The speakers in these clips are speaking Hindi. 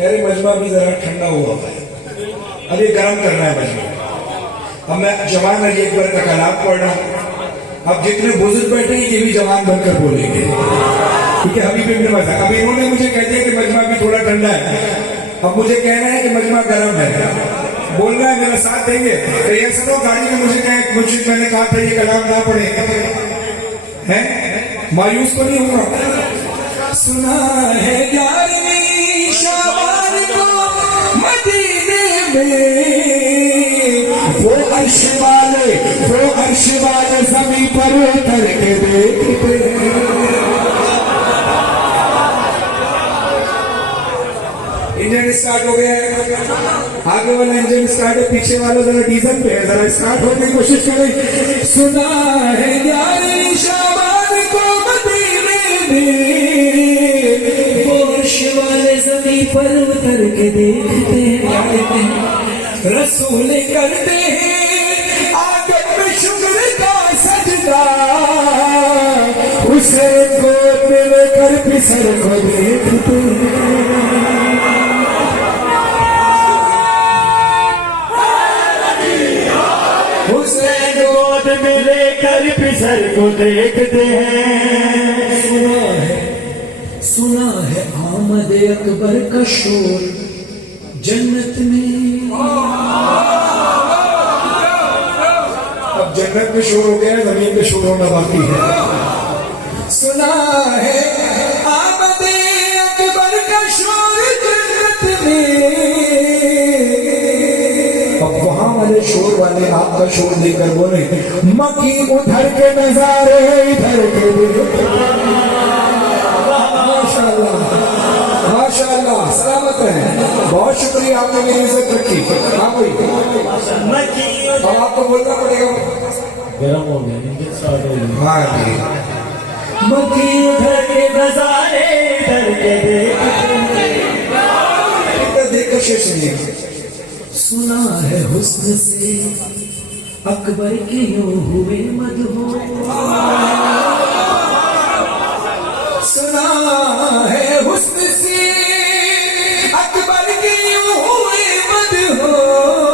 कह रहे मजमा भी जरा ठंडा हुआ है, अभी गर्म करना है मजमा। अब मैं जवान अली अकबर का कलाम पढ़ रहा हूँ, अब जितने बुजुर्ग बैठे हैं ये भी जवान बनकर बोलेंगे, ठीक है। अभी भी मजा, अब इन्होंने मुझे कह दिया कि मजमा भी थोड़ा ठंडा है, अब मुझे कहना है कि मजमा गर्म है, बोलना है, मेरा साथ देंगे। तो ये सुनो, गाड़ी में मुझे कहे मुझे मैंने कहा था ये कलाम ना पढ़े, हैं मायूस तो नहीं होगा। सुना है 11वीं शाबान को मदीने में वो अर्श वाले ज़मीं पर उतर के देखते इंजन स्टार्ट हो गया है, आगे वाला इंजन स्टार्ट है, पीछे वाला जरा डीजल पे है, जरा स्टार्ट होने की कोशिश करें। सुना है 11वीं शाबान को मदीने में वो अर्श वाले ज़मीं पर उतर के देखते हैं, रसूल करते हैं आदत में शुक्र का सजदा, उसे गोद में लेकर पिसर को देखते हैं। लेकर पिसर को देखते हैं। सुना है आमद अकबर का शोर जन्नत में, अब जन्नत में शोर हो गया, जमीन में शोर होना बाकी है। सुना है आमद अकबर का शोर जन्नत में, अब वहां वाले शोर वाले आपका शोर लेकर बोले मक्की उधर के नजारे इधर के। माशाल्लाह माशाल्लाह, सलामत है, बहुत शुक्रिया, आपने मेरी इज्जत रखी। हाँ भाई, अब आपको बोलना पड़ेगा, गर्म हो गया, इंजन स्टार्ट हो गया। हाँ भाई, मक्की उधर के नजारे इधर के देखकर शेष नहीं। सुना है हुस्न से अकबर के यूं हुए मदहोश, सुना है हुस्न से अकबर के यूं हुए मदहोश,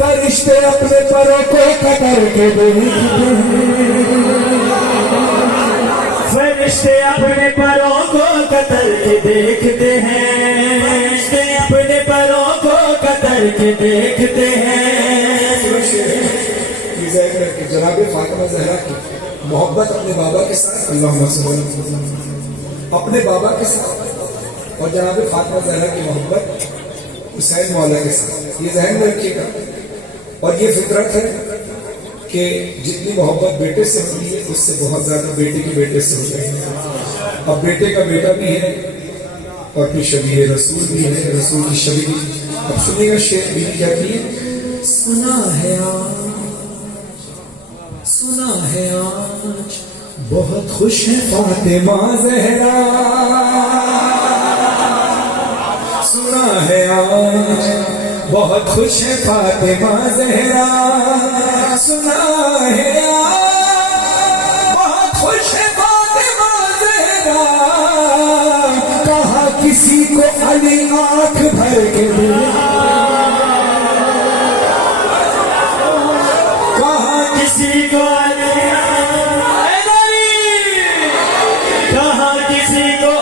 फरिश्ते अपने परों को कतर के देखते हैं, फरिश्ते अपने परों को कतर के देखते हैं, फरिश्ते अपने परों को कतर के देखते हैं। जनाब फातिमा ज़हरा की मोहब्बत अपने बाबा के साथ, अल्लाह अपने बाबा के साथ, और जनाब फातिमा ज़हरा की मोहब्बत हुसैन मौला के साथ, ये ज़हन में रखिएगा। और ये फितरत है कि जितनी मोहब्बत बेटे से होती है उससे बहुत ज्यादा बेटे के बेटे से होती है। अब बेटे का बेटा भी है और फिर शबीह रसूल भी है, रसूल की शबीह। अब सुनिएगा, शेर भी कहती है सुना है आज बहुत खुश है फातिमा ज़हरा, सुना है आज बहुत खुश है फातिमा ज़हरा, सुना है आज बहुत खुश है फातिमा ज़हरा, कहा किसी को अली आंख भर के देखा, कहा किसी को कहा किसी को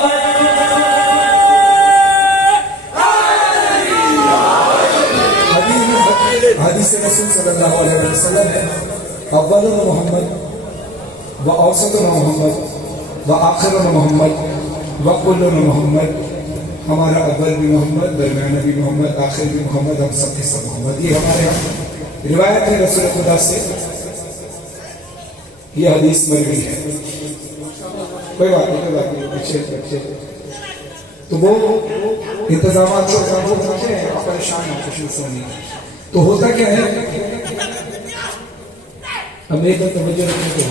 हदीस रसूल सल्लल्लाहु अलैहि वसल्लम है, अव्वलुन मोहम्मद व औसतुन मोहम्मद व आखिरुन मोहम्मद व कुल्लुन मोहम्मद। हमारा अव्वल भी मोहम्मद, दरमियाना भी मोहम्मद, आखिर भी मोहम्मद, हम सब के सब मोहम्मद। ये हमारे रिवायत है रसूल खुदा से, ये हदीस मरवी है। कोई बात नहीं, पीछे तो वो इंतजाम परेशान है कुछ नहीं। तो होता क्या है, अब एक तवज्जो रखने को